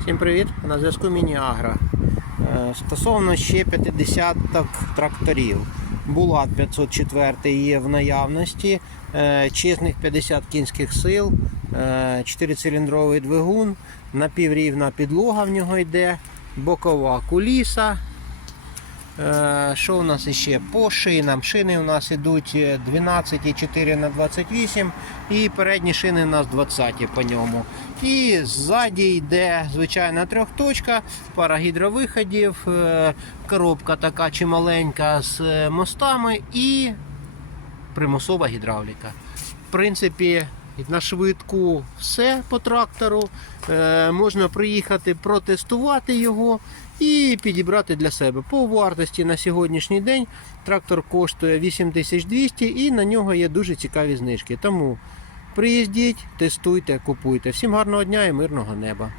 Всім привіт! На зв'язку Міні-Агра. Е, Стосовно ще 50 тракторів. Булат 504 є в наявності, е, чесних 50 кінських сил, 4-циліндровий двигун, напіврівна підлога в нього йде, бокова куліса. Е, Що у нас іще? По шинам. Шини у нас йдуть 12,4 на 28 і передні шини у нас 20 по ньому. І ззаді йде звичайна трьохточка, пара гідровиходів, е, коробка така чималенька з е, мостами і примусова гідравліка. В принципі, на швидку все по трактору. Е, можна приїхати протестувати його і підібрати для себе. По вартості на сьогоднішній день трактор коштує 8200 і на нього є дуже цікаві знижки. Тому приїздіть, тестуйте, купуйте. Всім гарного дня і мирного неба.